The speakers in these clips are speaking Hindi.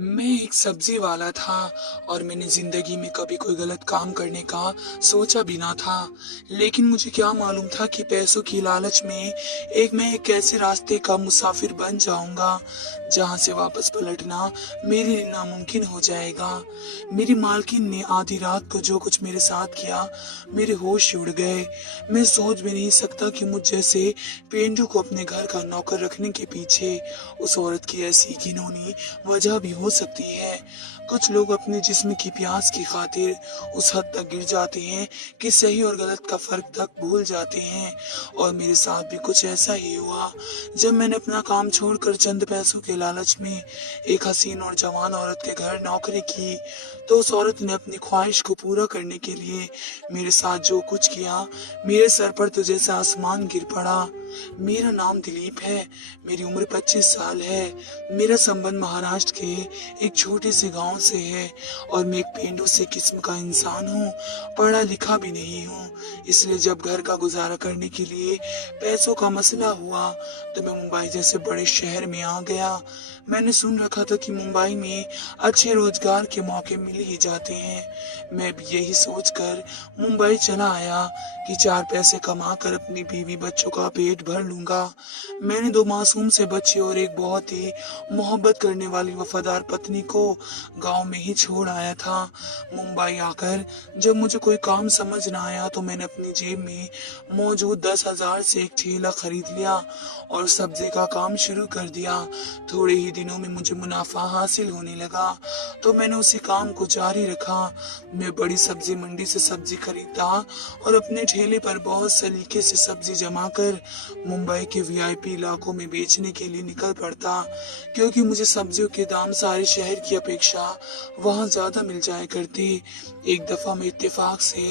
मैं एक सब्जी वाला था और मैंने जिंदगी में कभी कोई गलत काम करने का सोचा भी ना था। लेकिन मुझे क्या मालूम था कि पैसों की लालच में मैं एक ऐसे रास्ते का मुसाफिर बन जाऊंगा जहां से वापस पलटना मेरे लिए नामुमकिन हो जाएगा। मेरी मालकिन ने आधी रात को जो कुछ मेरे साथ किया, मेरे होश उड़ गए। मैं सोच भी नहीं सकता कि मुझ जैसे पेंडू को अपने घर का नौकर रखने के पीछे उस औरत की ऐसी घिनौनी वजह भी हो सकती है। कुछ लोग अपने जिस्म की प्यास की खातिर उस हद तक गिर जाते हैं कि सही और गलत का फर्क तक भूल जाते हैं, और मेरे साथ भी कुछ ऐसा ही हुआ। जब मैंने अपना काम छोड़कर चंद पैसों के लालच में एक हसीन और जवान औरत के घर नौकरी की, तो उस औरत ने अपनी ख्वाहिश को पूरा करने के लिए मेरे साथ जो कुछ किया, मेरे सर पर तो जैसे आसमान गिर पड़ा। मेरा नाम दिलीप है, मेरी उम्र 25 साल है। मेरा संबंध महाराष्ट्र के एक छोटे से गांव से है और मैं एक पेंडू से किस्म का इंसान हूँ। पढ़ा लिखा भी नहीं हूँ, इसलिए जब घर का गुजारा करने के लिए पैसों का मसला हुआ तो मैं मुंबई जैसे बड़े शहर में आ गया। मैंने सुन रखा था कि मुंबई में अच्छे रोजगार के मौके मिल ही जाते हैं। मैं भी यही सोचकर मुंबई चला आया कि 4 पैसे कमा कर अपनी बीवी बच्चों का पेट भर लूंगा। मैंने 2 मासूम से बच्चे और एक बहुत ही मोहब्बत करने वाली वफादार पत्नी को गांव में ही छोड़ आया था। मुंबई आकर जब मुझे कोई काम समझ ना आया तो मैंने अपनी जेब में मौजूद 10,000 से एक ठेला खरीद लिया और सब्जी का काम शुरू कर दिया। थोड़े ही दिनों में मुझे मुनाफा हासिल होने लगा तो मैंने उसी काम को जारी रखा। मैं बड़ी सब्जी मंडी से सब्जी खरीदता और अपने ठेले पर बहुत सलीके से सब्जी जमा कर मुंबई के वीआईपी इलाकों में बेचने के लिए निकल पड़ता, क्योंकि मुझे सब्जियों के दाम सारे शहर की अपेक्षा वहां ज्यादा मिल जाया करते। एक दफा मैं इत्तेफाक से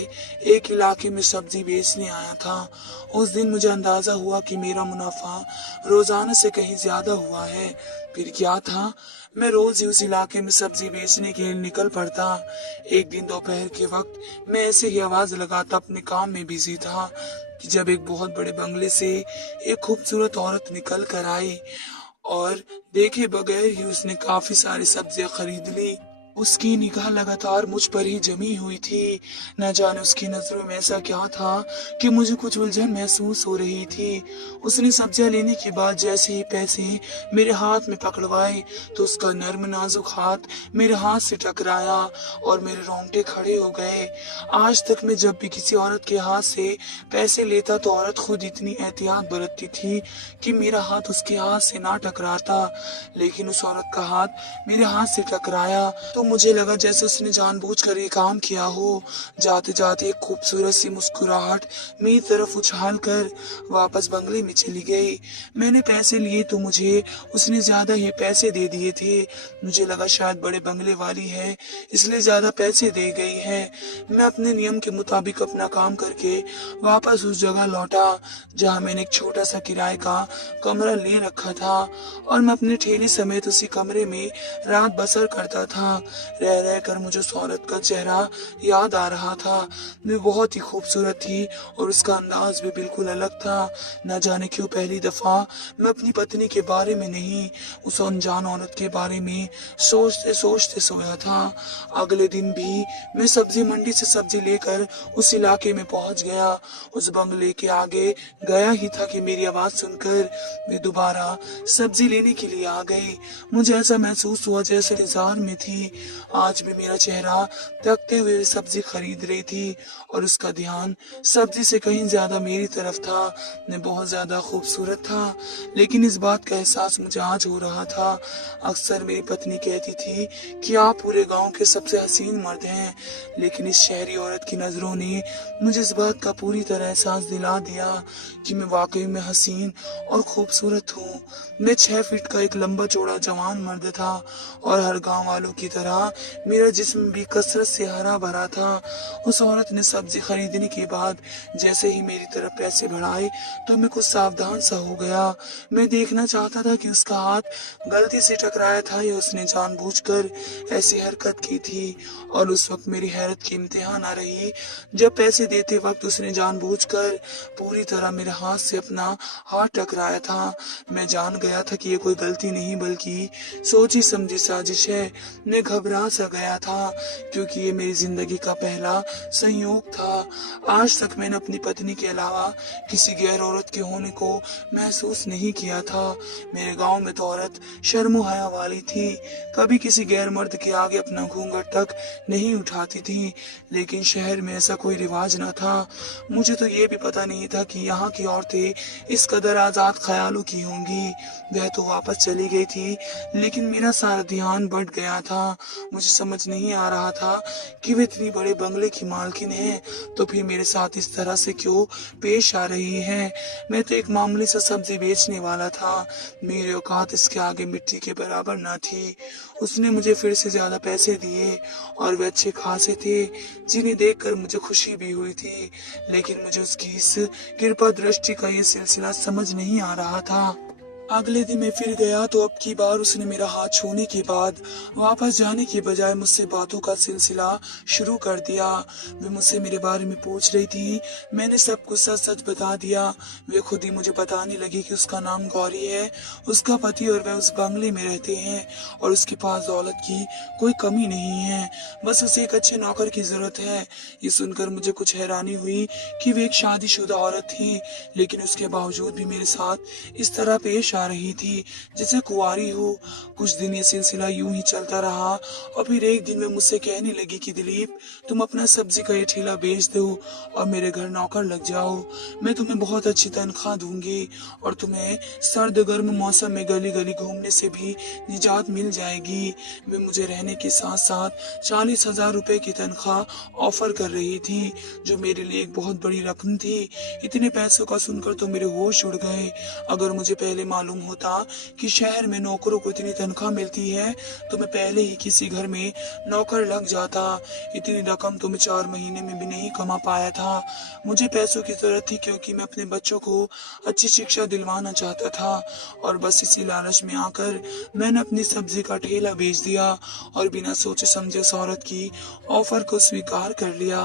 एक इलाके में सब्जी बेचने आया था। उस दिन मुझे अंदाजा हुआ कि मेरा मुनाफा रोजाना से कहीं ज्यादा हुआ है। फिर क्या था, मैं रोज ही उस इलाके में सब्जी बेचने के लिए निकल पड़ता। एक दिन दोपहर के वक्त मैं ऐसे ही आवाज लगाता अपने काम में बिजी था कि जब एक बहुत बड़े बंगले से एक खूबसूरत औरत निकल कर आई और देखे बगैर ही उसने काफी सारी सब्जियां खरीद ली। उसकी निगाह लगातार मुझ पर ही जमी हुई थी। न जाने उसकी नजरों में ऐसा क्या था कि मुझे कुछ उलझन महसूस हो रही थी। उसने सब्जियां लेने के बाद जैसे ही पैसे मेरे हाथ में पकड़वाए तो उसका नर्म नाजुक हाथ मेरे हाथ से टकराया और मेरे रोंगटे खड़े हो गए। आज तक मैं जब भी किसी औरत के हाथ से पैसे लेता तो औरत खुद इतनी एहतियात बरतती थी कि मेरा हाथ उसके हाथ से ना टकराता, लेकिन उस औरत का हाथ मेरे हाथ से टकराया तो मुझे लगा जैसे उसने जानबूझकर ये काम किया हो। जाते जाते एक खूबसूरत सी मुस्कुराहट मेरी तरफ उछाल कर वापस बंगले में चली गई। मैंने पैसे लिए तो मुझे उसने ज्यादा ही पैसे दे दिए थे। मुझे लगा शायद बड़े बंगले वाली है इसलिए ज्यादा पैसे दे गई है। मैं अपने नियम के मुताबिक अपना काम करके वापस उस जगह लौटा जहाँ मैंने एक छोटा सा किराए का कमरा ले रखा था और मैं अपने ठेले समेत उसी कमरे में रात बसर करता था। रह रह कर मुझे उस औरत का चेहरा याद आ रहा था। वो बहुत ही खूबसूरत थी और उसका अंदाज भी बिल्कुल अलग था। न जाने क्यों पहली दफा मैं अपनी पत्नी के बारे में नहीं, उस अनजान औरत के बारे में सोचते सोचते सोया था। अगले दिन भी मैं सब्जी मंडी से सब्जी लेकर उस इलाके में पहुंच गया। उस बंगले के आगे गया ही था कि मेरी आवाज सुनकर मैं दोबारा सब्जी लेने के लिए आ गई। मुझे ऐसा महसूस हुआ जैसे इंतजार में थी। आज भी मेरा चेहरा तकते हुए सब्जी खरीद रही थी और उसका ध्यान सब्जी से कहीं ज्यादा मेरी तरफ था। मैं बहुत ज्यादा खूबसूरत था, लेकिन इस बात का एहसास मुझे आज हो रहा था। अक्सर मेरी पत्नी कहती थी कि आप पूरे गांव के सबसे हसीन मर्द हैं, लेकिन इस शहरी औरत की नजरों ने मुझे इस बात का पूरी तरह एहसास दिला दिया कि मैं वाकई में हसीन और खूबसूरत हूँ। मैं 6 फीट का एक लंबा चौड़ा जवान मर्द था और हर गांव वालों की तरह तरह मेरा जिस्म भी कसरत से हरा भरा था। उस औरत ने सब्जी खरीदने के बाद जैसे ही मेरी तरफ पैसे बढ़ाए तो मैं कुछ सावधान सा हो गया। मैं देखना चाहता था कि उसका हाथ गलती से टकराया था या उसने जानबूझकर ऐसी हरकत की थी। और उस वक्त मेरी हैरत की इंतहा न रही जब पैसे देते वक्त उसने जानबूझकर पूरी तरह मेरे हाथ से अपना हाथ टकराया था। मैं जान गया था कि ये कोई गलती नहीं बल्कि सोची समझी साजिश है। मैं घबरा सा गया था क्योंकि ये मेरी जिंदगी का पहला संयोग था। आज तक मैंने अपनी पत्नी के अलावा किसी गैर औरत के होने को महसूस नहीं किया था। मेरे गांव में तो औरत शर्मो हया वाली थी, कभी किसी गैर मर्द के आगे अपना घूंघट तक नहीं उठाती थी। लेकिन शहर में ऐसा कोई रिवाज न था। मुझे तो ये भी पता नहीं था कि यहाँ की औरतें इस कदर आजाद ख्यालों की होंगी। वह तो वापस चली गई थी लेकिन मेरा सारा ध्यान बढ़ गया था। मुझे समझ नहीं आ रहा था कि वे इतनी बड़े बंगले की मालकिन है तो फिर मेरे साथ इस तरह से क्यों पेश आ रही है। मैं तो एक मामूली सा सब्जी बेचने वाला था, मेरी औकात इसके आगे मिट्टी के बराबर न थी। उसने मुझे फिर से ज्यादा पैसे दिए और वे अच्छे खासे थे जिन्हें देखकर मुझे खुशी भी हुई थी। लेकिन मुझे उसकी इस कृपा दृष्टि का ये सिलसिला समझ नहीं आ रहा था। अगले दिन मैं फिर गया तो अब की बार उसने मेरा हाथ छूने के बाद वापस जाने के बजाय मुझसे बातों का सिलसिला शुरू कर दिया। वे मुझसे मेरे बारे में पूछ रही थी। मैंने सब कुछ सच सच बता दिया। वे खुद ही मुझे बताने लगी कि उसका नाम गौरी है, उसका पति और वह उस बंगले में रहते हैं और उसके पास दौलत की कोई कमी नहीं है, बस उसे एक अच्छे नौकर की जरूरत है। ये सुनकर मुझे कुछ हैरानी हुई कि वे एक शादीशुदा औरत थी लेकिन उसके बावजूद भी मेरे साथ इस तरह पेश आ रही थी जैसे कुंवारी हो। कुछ दिन ये सिलसिला यूं ही चलता रहा और फिर एक दिन वे मुझसे कहने लगी कि दिलीप, तुम अपना सब्जी का ये ठेला बेच दो और मेरे घर नौकर लग जाओ। मैं तुम्हें बहुत अच्छी तनख्वाह दूंगी और तुम्हें सर्द गर्म मौसम में गली गली घूमने से भी निजात मिल जाएगी। वे मुझे रहने के साथ साथ 40,000 रुपए की तनख्वाह ऑफर कर रही थी जो मेरे लिए एक बहुत बड़ी रकम थी। इतने पैसों का सुनकर तो मेरे होश उड़ गए। अगर मुझे पहले मालूम होता कि शहर में नौकरों को इतनी तनख्वाह मिलती है तो मैं पहले ही किसी घर में नौकर लग जाता। इतनी रकम तो मैं 4 महीने में भी नहीं कमा पाया था। मुझे पैसों की जरूरत थी क्योंकि मैं अपने बच्चों को अच्छी शिक्षा दिलवाना चाहता था और बस इसी लालच में आकर मैंने अपनी सब्जी का ठेला बेच दिया और बिना सोचे समझे उस औरत की ऑफर को स्वीकार कर लिया।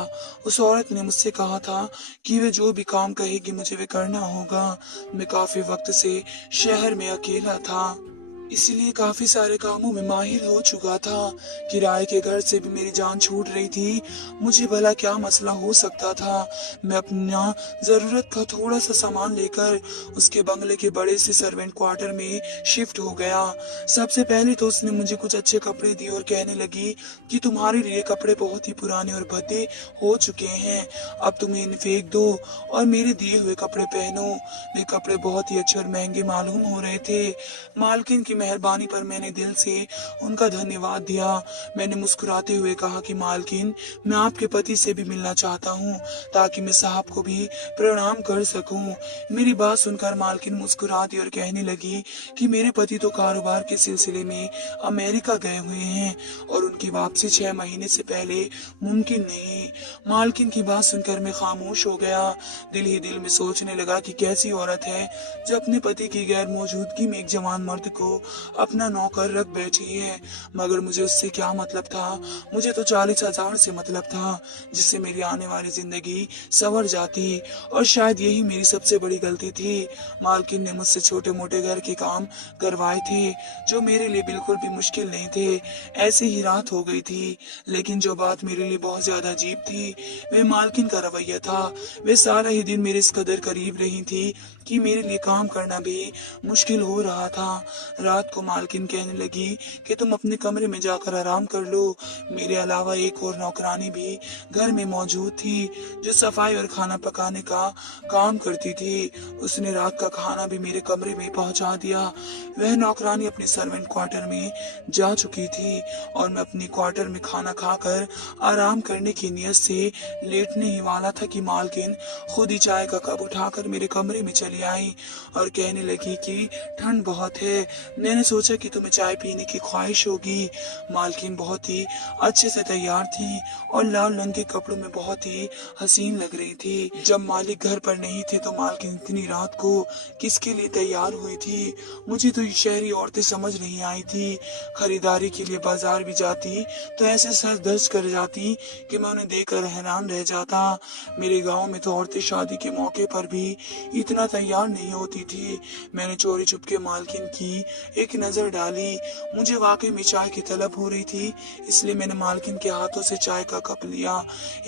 उस औरत ने मुझसे कहा था कि वे जो भी काम कहेगी मुझे वे करना होगा। मैं काफी वक्त से शहर में अकेला था, इसलिए काफी सारे कामों में माहिर हो चुका था। किराए के घर से भी मेरी जान छूट रही थी। मुझे भला क्या मसला हो सकता था। मैं अपना जरूरत का थोड़ा सा सामान लेकर उसके बंगले के बड़े से सर्वेंट क्वार्टर में शिफ्ट हो गया। सबसे पहले तो उसने मुझे कुछ अच्छे कपड़े दिए और कहने लगी कि तुम्हारे लिए कपड़े बहुत ही पुराने और भद्दे हो चुके हैं, अब तुम्हें इन्हें फेंक दो और मेरे दिए हुए कपड़े पहनो। वे कपड़े बहुत ही अच्छे और महंगे मालूम हो रहे थे। मालकिन की मेहरबानी पर मैंने दिल से उनका धन्यवाद दिया। मैंने मुस्कुराते हुए कहा कि मालकिन, मैं आपके पति से भी मिलना चाहता हूँ ताकि मैं साहब को भी प्रणाम कर सकूं। मेरी बात सुनकर मालकिन मुस्कुरा दी और कहने लगी कि मेरे पति तो कारोबार के सिलसिले में अमेरिका गए हुए हैं और उनकी वापसी 6 महीने से पहले मुमकिन नहीं। मालकिन की बात सुनकर मैं खामोश हो गया। दिल ही दिल में सोचने लगा कि कैसी औरत है जो अपने पति की गैर मौजूदगी में एक जवान मर्द को अपना नौकर रख बैठी है। मगर मुझे उससे क्या मतलब था। मुझे तो 40,000 से मतलब था जिससे मेरी आने वाली जिंदगी संवर जाती और शायद यही मेरी सबसे बड़ी गलती थी। मालकिन ने मुझसे छोटे मोटे घर के काम करवाए थे जो मेरे लिए बिल्कुल भी मुश्किल नहीं थे। ऐसे ही रात हो गई थी। लेकिन जो बात मेरे लिए बहुत ज्यादा अजीब थी वे मालकिन का रवैया था। वे सारा ही दिन मेरे इस कदर करीब रही थी कि मेरे लिए काम करना भी मुश्किल हो रहा था। रात को मालकिन कहने लगी कि तुम अपने कमरे में जाकर आराम कर लो। मेरे अलावा एक और नौकरानी भी घर में मौजूद थी जो सफाई और खाना पकाने का काम करती थी। उसने रात का खाना भी मेरे कमरे में पहुंचा दिया। वह नौकरानी अपने सर्वेंट क्वार्टर में जा चुकी थी और मैं अपनी क्वार्टर में खाना खाकर आराम करने की नियत से लेटने ही वाला था कि मालकिन खुद ही चाय का कप उठाकर मेरे कमरे में चली आई और कहने लगी कि ठंड बहुत है, मैंने सोचा कि तुम्हें चाय पीने की ख्वाहिश होगी। मालकिन बहुत ही अच्छे से तैयार थी और लाल रंग के कपड़ों में बहुत ही हसीन लग रही थी। जब मालिक घर पर नहीं थे तो मालकिन इतनी रात को किसके लिए तैयार हुई थी, मुझे तो ये शहरी औरतें समझ नहीं आई थी। खरीदारी के लिए बाजार भी जाती तो ऐसे सर दर्द कर जाती कि मैं उन्हें देखकर हैरान रह जाता। मेरे गांव में तो औरतें शादी के मौके पर भी इतना तैयार नहीं होती थी। मैंने चोरी छुपके मालकिन की एक नजर डाली। मुझे वाकई में चाय की तलब हो रही थी, इसलिए मैंने मालकिन के हाथों से चाय का कप लिया।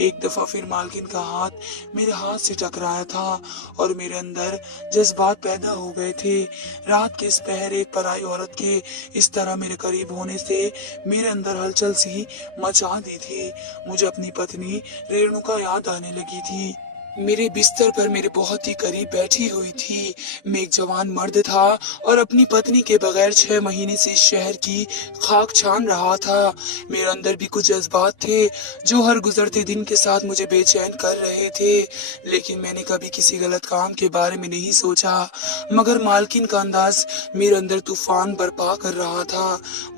एक दफा फिर मालकिन का हाथ मेरे हाथ से टकराया था और मेरे अंदर जज्बात पैदा हो गए थे। रात के इस पहर एक पराई औरत के इस तरह मेरे करीब होने से मेरे अंदर हलचल सी मचा दी थी। मुझे अपनी पत्नी रेणुका याद आने लगी थी। मेरे बिस्तर पर मेरे बहुत ही करीब बैठी हुई थी। मैं एक जवान मर्द था और अपनी पत्नी के बगैर 6 महीने से इस शहर की खाक छान रहा था। मेरे अंदर भी कुछ जज्बात थे जो हर गुजरते दिन के साथ मुझे बेचैन कर रहे थे, लेकिन मैंने कभी किसी गलत काम के बारे में नहीं सोचा। मगर मालकिन का अंदाज मेरे अंदर तूफान बर्पा कर रहा था।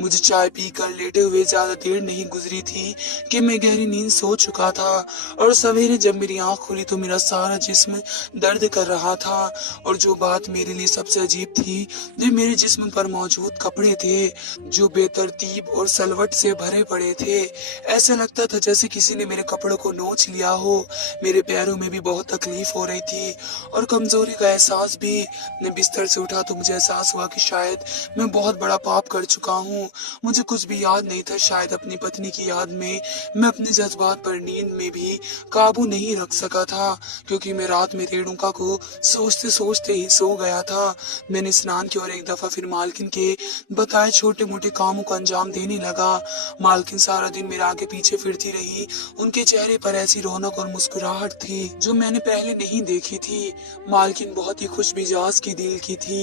मुझे चाय पीकर लेटे हुए ज्यादा देर नहीं गुजरी थी कि मैं गहरी नींद सो चुका था और सवेरे जब मेरी आंख खुली तो मेरा सारा जिस्म दर्द कर रहा था। और जो बात मेरे लिए सबसे अजीब थी, जो मेरे जिस्म पर मौजूद कपड़े थे जो बेतरतीब और सलवट से भरे पड़े थे। ऐसा लगता था जैसे किसी ने मेरे कपड़ों को नोच लिया हो। मेरे पैरों में भी बहुत तकलीफ हो रही थी और कमजोरी का एहसास भी। मैं बिस्तर से उठा तो मुझे एहसास हुआ कि शायद मैं बहुत बड़ा पाप कर चुका हूँ। मुझे कुछ भी याद नहीं था। शायद अपनी पत्नी की याद में मैं अपने जज्बात पर नींद में भी काबू नहीं रख सका था, क्योंकि मैं रात में रेणुका को सोचते सोचते ही सो गया था। मैंने स्नान किया और एक दफा फिर मालकिन के बताए छोटे मोटे कामों को अंजाम देने लगा। मालकिन सारा दिन मेरे आगे पीछे फिरती रही। उनके चेहरे पर ऐसी रौनक और मुस्कुराहट थी जो मैंने पहले नहीं देखी थी। मालकिन बहुत ही खुश मिजाज की दिल की थी।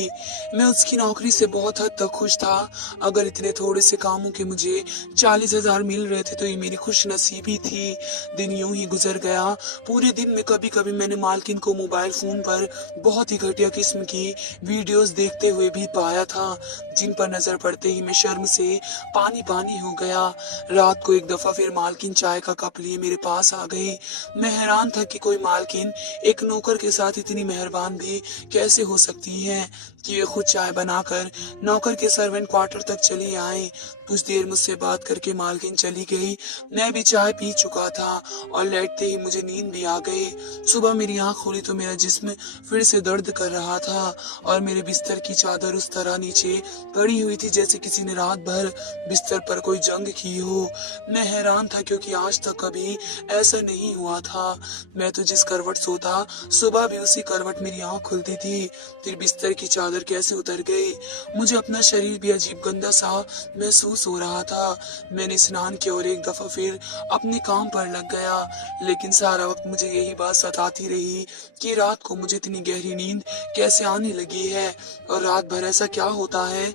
मैं उसकी नौकरी से बहुत हद तक खुश था। अगर इतने थोड़े से कामों के मुझे 40,000 मिल रहे थे तो ये मेरी खुश नसीबी थी। दिन यूं ही गुजर गया। पूरे दिन में कभी कभी मैंने मालकिन को मोबाइल फोन पर बहुत ही घटिया किस्म की वीडियोस देखते हुए भी पाया था, जिन पर नजर पड़ते ही मैं शर्म से पानी पानी हो गया। रात को एक दफा फिर मालकिन चाय का कप लिए मेरे पास आ गई। मैं हैरान था कि कोई मालकिन एक नौकर के साथ इतनी मेहरबान भी कैसे हो सकती है कि वे खुद चाय बनाकर नौकर के सर्वेंट क्वार्टर तक चली आए। कुछ देर मुझसे बात करके मालकिन चली गई। मैं भी चाय पी चुका था और लेटते ही मुझे नींद भी आ गई। सुबह मेरी आंख खुली तो मेरा जिस्म फिर से दर्द कर रहा था और मेरे बिस्तर की चादर उस तरह नीचे पड़ी हुई थी जैसे किसी ने रात भर बिस्तर पर कोई जंग की हो। मैं हैरान था क्योंकि आज तक कभी ऐसा नहीं हुआ था। मैं तो जिस करवट सोता सुबह भी उसी करवट मेरी आंख खुलती थी। फिर बिस्तर की चादर कैसे उतर गई। मुझे अपना शरीर भी अजीब गंदा सा महसूस हो रहा था। मैंने स्नान किया और एक दफा फिर अपने काम पर लग गया, लेकिन सारा वक्त मुझे यही बात सताती रही कि रात को मुझे इतनी गहरी नींद कैसे आने लगी है और रात भर ऐसा क्या होता है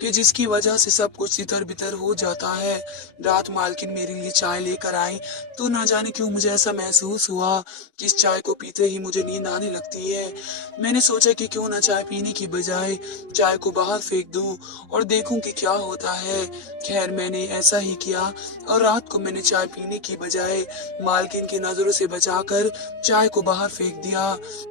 कि जिसकी वजह से सब कुछ तितर बितर हो जाता है। रात मालकिन मेरे लिए चाय लेकर आई तो ना जाने क्यों मुझे ऐसा महसूस हुआ कि इस चाय को पीते ही मुझे नींद आने लगती है। मैंने सोचा कि क्यों ना चाय पीने की बजाय चाय को बाहर फेंक दूं और देखूं कि क्या होता है। खैर मैंने ऐसा ही किया और रात को मैंने चाय पीने की बजाय मालकिन की नजरों से बचाकर चाय को बाहर फेंक दिया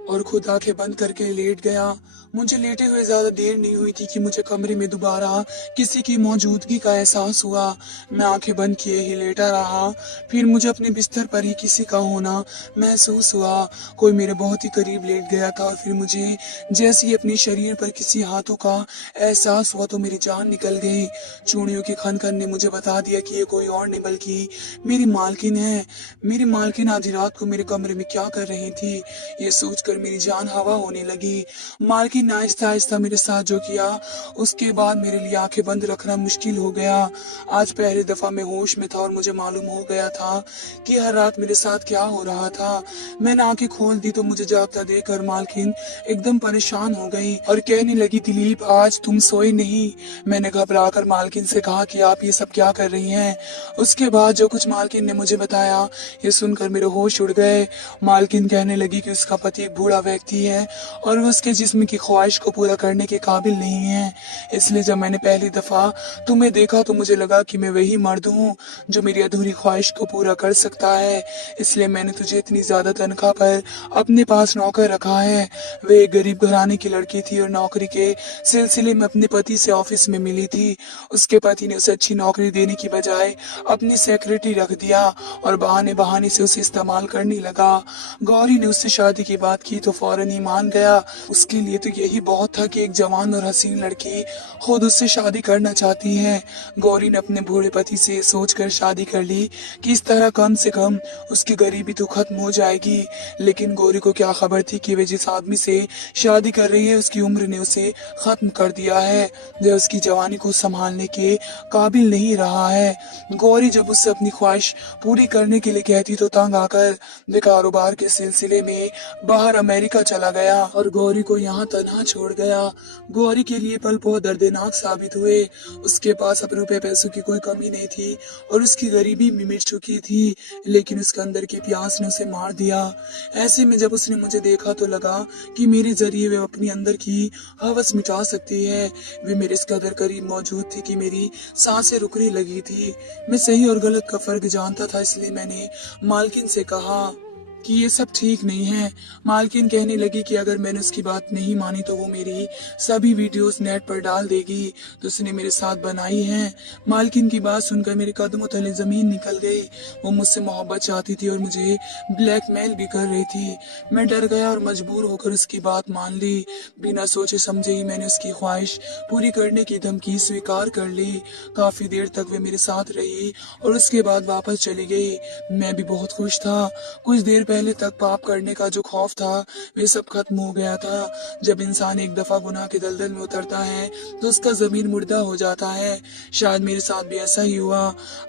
और खुद आंखें बंद करके लेट गया। मुझे लेटे हुए ज्यादा देर नहीं हुई थी कि मुझे कमरे में दोबारा किसी की मौजूदगी का एहसास हुआ। मैं आंखें बंद किए ही लेटा रहा। फिर मुझे अपने बिस्तर पर ही किसी का होना महसूस हुआ। कोई मेरे बहुत ही करीब लेट गया था और फिर मुझे जैसे ही अपने शरीर पर किसी हाथों का एहसास हुआ तो मेरी जान निकल गई। चूड़ियों के खनखन ने मुझे बता दिया कि ये कोई और नहीं बल्कि मेरी मालकिन है। मेरी मालकिन आधी रात को मेरे कमरे में क्या कर रही थी, ये सोचकर मेरी जान हवा होने लगी। मालकिन ने आहिस्ता आहिस्ता मेरे साथ जो किया उसके बाद मेरे लिए आंखें बंद रखना मुश्किल हो गया। आज पहली दफा मैं होश में था और मुझे मालूम हो गया था कि हर रात मेरे साथ क्या हो रहा था। मैंने आंखें खोल दी तो मुझे जागता देखकर मालकिन एकदम परेशान हो गई और कहने लगी, दिलीप आज तुम सोए नहीं। मैंने घबराकर मालकिन से कहा कि आप ये सब क्या कर रही हैं। उसके बाद जो कुछ मालकिन ने मुझे बताया ये सुनकर मेरे होश उड़ गए। मालकिन कहने लगी कि उसका पति एक बूढ़ा व्यक्ति है और वो उसके जिस्म की ख्वाहिश को पूरा करने के काबिल नहीं है। इसलिए जब मैंने पहली दफा तुम्हें देखा तो मुझे लगा कि मैं वही मर्द हूँ जो मेरी अधूरी ख्वाहिश को पूरा कर सकता है। इसलिए मैंने तुझे इतनी ज्यादा तनख्वाह पर अपने पास नौकर रखा है। वे एक गरीब घराने की लड़की थी और नौकरी के सिलसिले में अपने पति से ऑफिस में मिली थी। उसके पति ने उसे अच्छी नौकरी देने की बजाय अपनी सेक्रेटरी रख दिया और बहाने बहाने से उसे इस्तेमाल करने लगा। गौरी ने उससे शादी की बात की तो फौरन ही मान गया। उसके लिए तो यही बहुत था कि एक जवान और हसीन लड़की खुद उससे शादी करना चाहती है। गौरी ने अपने बूढ़े पति से सोचकर शादी कर ली कि इस तरह कम से कम उसकी गरीबी तो खत्म हो जाएगी। लेकिन गौरी को क्या खबर थी कि वे जिस आदमी से शादी कर रही है उसकी उम्र ने उसे खत्म कर दिया है। वह उसकी जवानी को संभालने के काबिल नहीं रहा है। गौरी जब उससे अपनी ख्वाहिश पूरी करने के लिए कहती तो तंग आकर वे कारोबार के सिलसिले में बाहर अमेरिका चला गया और गौरी को यहाँ तनहा छोड़ गया। गौरी के लिए पल बहुत दर्दनाक साबित हुए। उसके पास अब रुपए पैसों की कोई कमी नहीं थी और उसकी गरीबी भी मिट चुकी थी, लेकिन उसके अंदर की प्यास ने उसे मार दिया। ऐसे में जब उसने मुझे देखा तो लगा कि मेरे जरिए वे अपनी अंदर की हवस मिटा सकती है। वे मेरे इस कदर करीब मौजूद थी कि मेरी सांसें रुकने लगी थी। मैं सही और गलत का फर्क जानता था, इसलिए मैंने मालकिन से कहा कि ये सब ठीक नहीं है। मालकिन कहने लगी कि अगर मैंने उसकी बात नहीं मानी तो वो मेरी सभी वीडियोस नेट पर डाल देगी तो उसने मेरे साथ बनाई हैं। मालकिन की बात सुनकर मेरे कदमों तले जमीन निकल गई। वो मुझसे मोहब्बत चाहती थी और मुझे ब्लैकमेल भी कर रही थी। मैं डर गया और मजबूर होकर उसकी बात मान ली। बिना सोचे समझे ही मैंने उसकी ख्वाहिश पूरी करने की धमकी स्वीकार कर ली। काफी देर तक वे मेरे साथ रही और उसके बाद वापस चली गई। मैं भी बहुत खुश था। कुछ देर पहले तक पाप करने का जो खौफ था वे सब खत्म हो गया था। जब इंसान एक दफा गुनाह के दलदल में उतरता है तो उसका जमीन मुर्दा हो जाता है। शायद मेरे साथ भी ऐसा ही हुआ।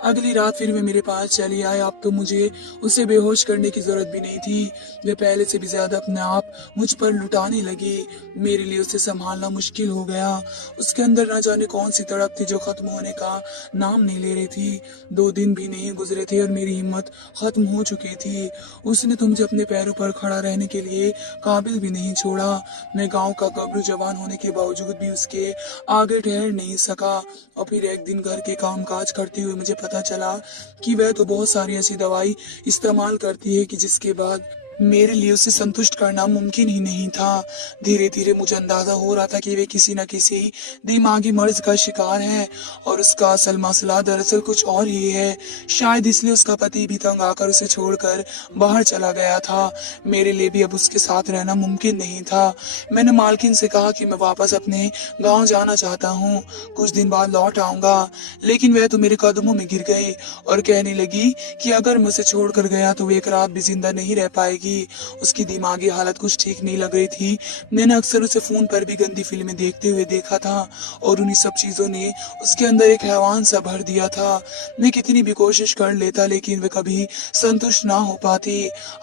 अगली रात फिर वे मेरे पास चली आए। अब तो मुझे उसे बेहोश करने की जरूरत भी नहीं थी। वे पहले से भी ज्यादा अपने आप मुझ पर लुटाने लगी। मेरे लिए उसे संभालना मुश्किल हो गया। उसके अंदर न जाने कौन सी तड़प थी जो खत्म होने का नाम नहीं ले रही थी। 2 दिन भी नहीं गुजरे थे और मेरी हिम्मत खत्म हो चुकी थी। उसने तुमसे अपने पैरों पर खड़ा रहने के लिए काबिल भी नहीं छोड़ा। मैं गांव का गबरू जवान होने के बावजूद भी उसके आगे ठहर नहीं सका। और फिर एक दिन घर के काम काज करते हुए मुझे पता चला कि वह तो बहुत सारी ऐसी दवाई इस्तेमाल करती है कि जिसके बाद मेरे लिए उसे संतुष्ट करना मुमकिन ही नहीं था। धीरे धीरे मुझे अंदाजा हो रहा था कि वे किसी न किसी दिमागी मर्ज का शिकार है और उसका असल मसला दरअसल कुछ और ही है। शायद इसलिए उसका पति भी तंग आकर उसे छोड़कर बाहर चला गया था। मेरे लिए भी अब उसके साथ रहना मुमकिन नहीं था। मैंने मालकिन से कहा कि मैं वापस अपने गाँव जाना चाहता हूँ, कुछ दिन बाद लौट आऊंगा। लेकिन वह तो मेरे कदमों में गिर गई और कहने लगी कि अगर मैं उसे छोड़कर गया तो वो एक रात भी जिंदा नहीं रह पाएगी। उसकी दिमागी हालत कुछ ठीक नहीं लग रही थी। मैंने अक्सर उसे फोन पर भी गंदी फिल्में देखते हुए देखा था और उन्हीं सब चीजों ने उसके अंदर एक हैवान सा भर दिया था। मैं कितनी भी कोशिश कर लेता लेकिन वे कभी संतुष्ट ना हो पाती।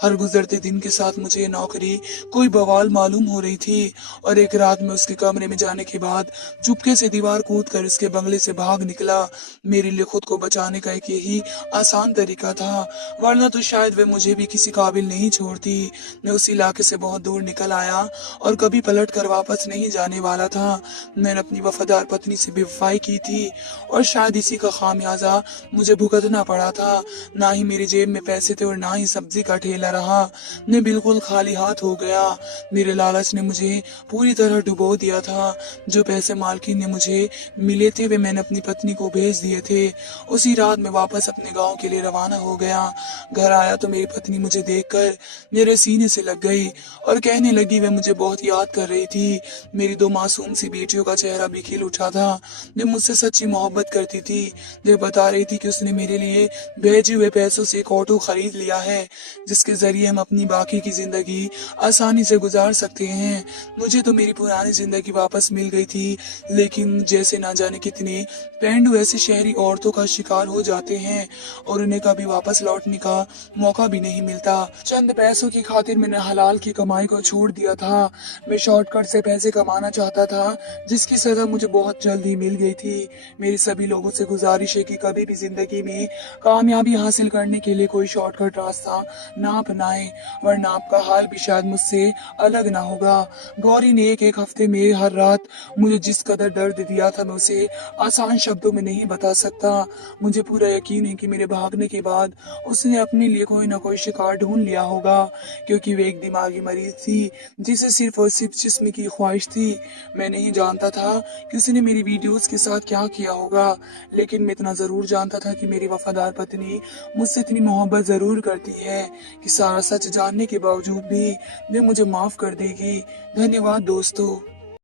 हर गुजरते दिन के साथ मुझे ये नौकरी कोई बवाल मालूम हो रही थी और एक रात में उसके कमरे में जाने के बाद चुपके से दीवार कूद कर उसके बंगले से भाग निकला। मेरे लिए खुद को बचाने का एक यही आसान तरीका था, वरना तो शायद वे मुझे भी किसी काबिल नहीं छोड़ती। मैं उस इलाके से बहुत दूर निकल आया और कभी पलट कर वापस नहीं जाने वाला था। मैंने अपनी वफादार पत्नी से बेवफाई की थी और शायद इसी का खामियाजा मुझे भुगतना पड़ा था। ना ही मेरी जेब में पैसे थे और ना ही सब्जी का ठेला रहा। मैं बिल्कुल खाली हाथ हो गया। मेरे लालच ने मुझे पूरी तरह डुबो दिया था। जो पैसे मालकिन ने मुझे मिले थे वे मैंने अपनी पत्नी को भेज दिए थे। उसी रात मैं वापस अपने गांव के लिए रवाना हो गया। घर आया तो मेरी पत्नी मुझे देखकर मेरे सीने से लग गई और कहने लगी वे मुझे बहुत याद कर रही थी। मेरी 2 मासूम सी बेटियों का चेहरा भी खिल उठा था। वे मुझसे सच्ची मोहब्बत करती थी। वे बता रही थी कि उसने मेरे लिए भेजे हुए पैसों से एक ऑटो खरीद लिया है जिसके जरिए हम अपनी बाकी की जिंदगी आसानी से गुजार सकते हैं। मुझे तो मेरी पुरानी जिंदगी वापस मिल गई थी, लेकिन जैसे ना जाने कितने पेंडू ऐसी शहरी औरतों का शिकार हो जाते हैं और उन्हें कभी वापस लौटने का मौका भी नहीं मिलता। चंद पैसों की खातिर मैंने हलाल की कमाई को छोड़ दिया था। मैं शॉर्टकट से पैसे कमाना चाहता था, जिसकी सजा मुझे बहुत जल्द ही मिल गई थी। मेरी सभी लोगों से गुजारिश है कि कभी भी जिंदगी में कामयाबी हासिल करने के लिए कोई शॉर्टकट रास्ता ना अपनाएं, वरना आपका हाल भी शायद मुझसे अलग ना होगा। गौरी ने एक हफ्ते में हर रात मुझे जिस कदर दर्द दिया था, मैं उसे आसान शब्दों में नहीं बता सकता। मुझे पूरा यकीन है कि मेरे भागने के बाद उसने अपने लिए कोई ना कोई शिकार ढूंढ लिया होगा, क्योंकि वे एक दिमागी मरीज थी जिसे सिर्फ और सिर्फ जिस्म की ख्वाहिश थी। मैं नहीं जानता था कि उसने मेरी वीडियोस के साथ क्या किया होगा, लेकिन मैं इतना जरूर जानता था कि मेरी वफादार पत्नी मुझसे इतनी मोहब्बत जरूर करती है कि सारा सच जानने के बावजूद भी वे मुझे माफ कर देगी। धन्यवाद दोस्तों।